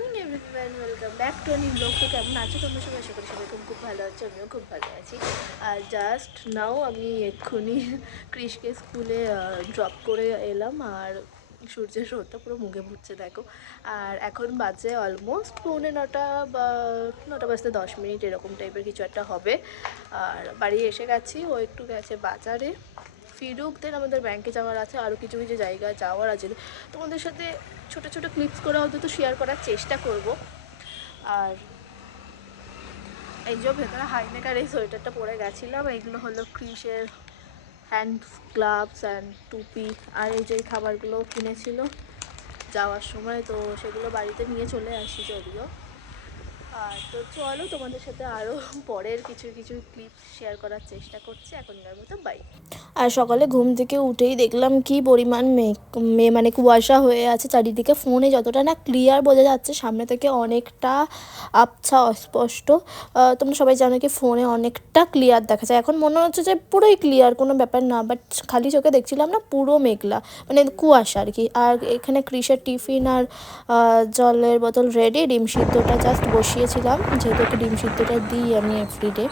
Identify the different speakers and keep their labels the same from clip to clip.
Speaker 1: Morning everyone welcome back to new blog তো কেমন আছো তোমরা সবাই? আশা করি সবাই খুব খুব ভালো আছো, আমিও খুব ভালো আছি। আর জাস্ট নাও আমি এক্ষুনি ক্রিশকে স্কুলে ড্রপ করে এলাম আর সূর্যের রোদটা পুরো মুখে ভুটছে দেখো। আর এখন বাজে অলমোস্ট পৌনে নটা বা নটা বাজতে দশ মিনিট, এরকম টাইপের কিছু একটা হবে। আর বাড়ি এসে গেছি, ও একটু গেছে বাজারে। ফিরুক দেন আমাদের ব্যাংকে যাওয়ার আছে আরও কিছু কিছু জায়গা যাওয়ার আছে। তোমাদের সাথে ছোট ছোট ক্লিপস করে হয়তো তো শেয়ার করার চেষ্টা করব। আর এই যে ভেতরে হাইনেকার এই সোয়েটারটা পরে গেছিলাম, এইগুলো হলো ক্রিসের হ্যান্ড গ্লাভস অ্যান্ড টুপি আর এই যে খাবারগুলো কিনেছিল যাওয়ার সময়, তো সেগুলো বাড়িতে নিয়ে চলে আসি যদিও। তো চলো তোমাদের সাথে আরও পরের কিছু কিছু ক্লিপ শেয়ার করার চেষ্টা করছি। এখনকার মতো বাই
Speaker 2: আর সকালে ঘুম থেকে উঠেই দেখলাম কি পরিমাণ মেঘ, মে মানে কুয়াশা হয়ে আছে। চারিদিকে ফোনে যতটা না ক্লিয়ার বোঝা যাচ্ছে, সামনে থেকে অনেকটা আবছা, অস্পষ্ট। তোমরা সবাই জানো কি ফোনে অনেকটা ক্লিয়ার দেখা যায়। এখন মনে হচ্ছে যে পুরোই ক্লিয়ার কোনো ব্যাপার না। বাট খালি চোখে দেখছিলাম না, পুরো মেঘলা মানে কুয়াশা আর কি। আর এখানে ক্রিসের টিফিন আর জলের বোতল রেডি ডিম সিদ্ধটা জাস্ট বসিয়েছিলাম যেহেতু ওকে ডিম সিদ্ধটা দিই আমি এভরিডে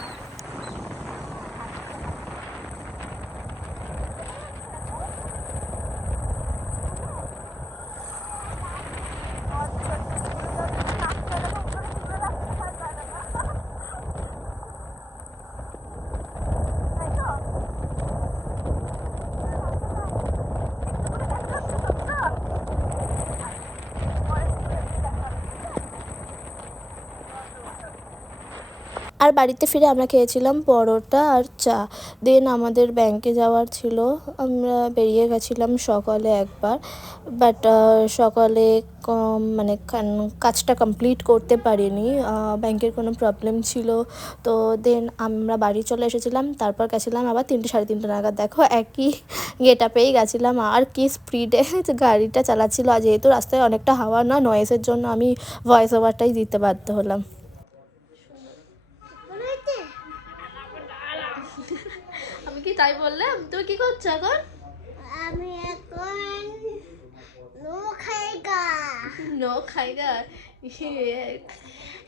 Speaker 2: আর বাড়িতে ফিরে আমরা খেয়েছিলাম পরোটা আর চা। দেন আমাদের ব্যাংকে যাওয়ার ছিল। আমরা বেরিয়ে গেছিলাম সকালে একবার। বাট সকালে মানে কাজটা কমপ্লিট করতে পারিনি। ব্যাংকের কোনো প্রবলেম ছিল। তো দেন আমরা বাড়ি চলে এসেছিলাম। তারপর গেছিলাম আবার তিনটে, সাড়ে তিনটে নাগাদ। দেখো, একই গেট আপেই গেছিলাম। আর কি স্পিডে গাড়িটা চালাচ্ছিল। আর যেহেতু রাস্তায় অনেকটা হাওয়া, না নয়েসের জন্য আমি ভয়েস ওভারটাই দিতে বাধ্য হলাম।
Speaker 1: আমি কি তাই বললাম? তুমি কি করছ এখন?
Speaker 3: আমি এখন নো খাইগা
Speaker 1: নো খাইগা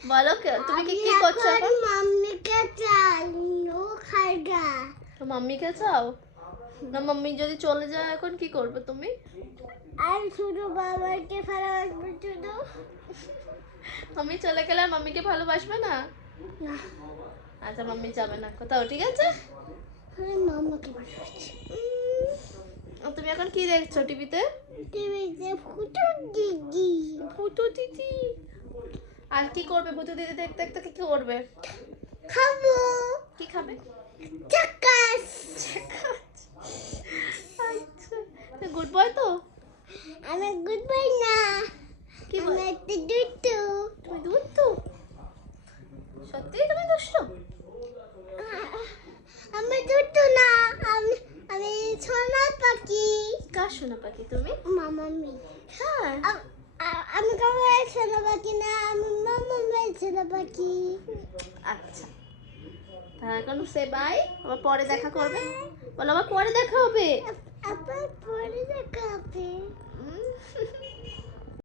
Speaker 1: বলো তুমি কি কি করছ এখন
Speaker 3: মাম্মিকে চাই নো খাইগা
Speaker 1: তো মাম্মিকে চাও? না মাম্মি যদি চলে যায় এখন কি করবে তুমি?
Speaker 3: আর শুধু বাবাকে ভালোবাসবে শুধু?
Speaker 1: মাম্মি চলে গেলে মাম্মিকে ভালোবাসবে না?
Speaker 3: না।
Speaker 1: আচ্ছা মাম্মি যাবে না। কোথাও ঠিক আছে? তুমি এখন কি দেখছ টিভিতে?
Speaker 3: টিভিতে ফুটো দিদি।
Speaker 1: ভূতু দিদি? আর কি করবে ভূতু দিদি দেখতে দেখতে? কি করবে?
Speaker 3: খাব।
Speaker 1: কি খাবে?
Speaker 3: চাকাস।
Speaker 1: আচ্ছা গুড বয় তো?
Speaker 3: আমি গুড বাই না।
Speaker 1: কি বল
Speaker 3: একটা দুটো।
Speaker 1: তুমি দুধ তো সত্যি তুমি দুষ্ট
Speaker 3: আমি দুটো না আমি আমি সোনা পাখি
Speaker 1: কার সোনা পাখি তুমি?
Speaker 3: মামামি
Speaker 1: হ্যাঁ।
Speaker 3: আম- কাউকে সোনা পাখি না আমি মামামি সোনা পাখি।
Speaker 1: আচ্ছা। তাহলে এখন সে বাই আবার পরে দেখা করবে? বলো আবার পরে দেখা হবে?
Speaker 3: আবার পরে দেখা হবে।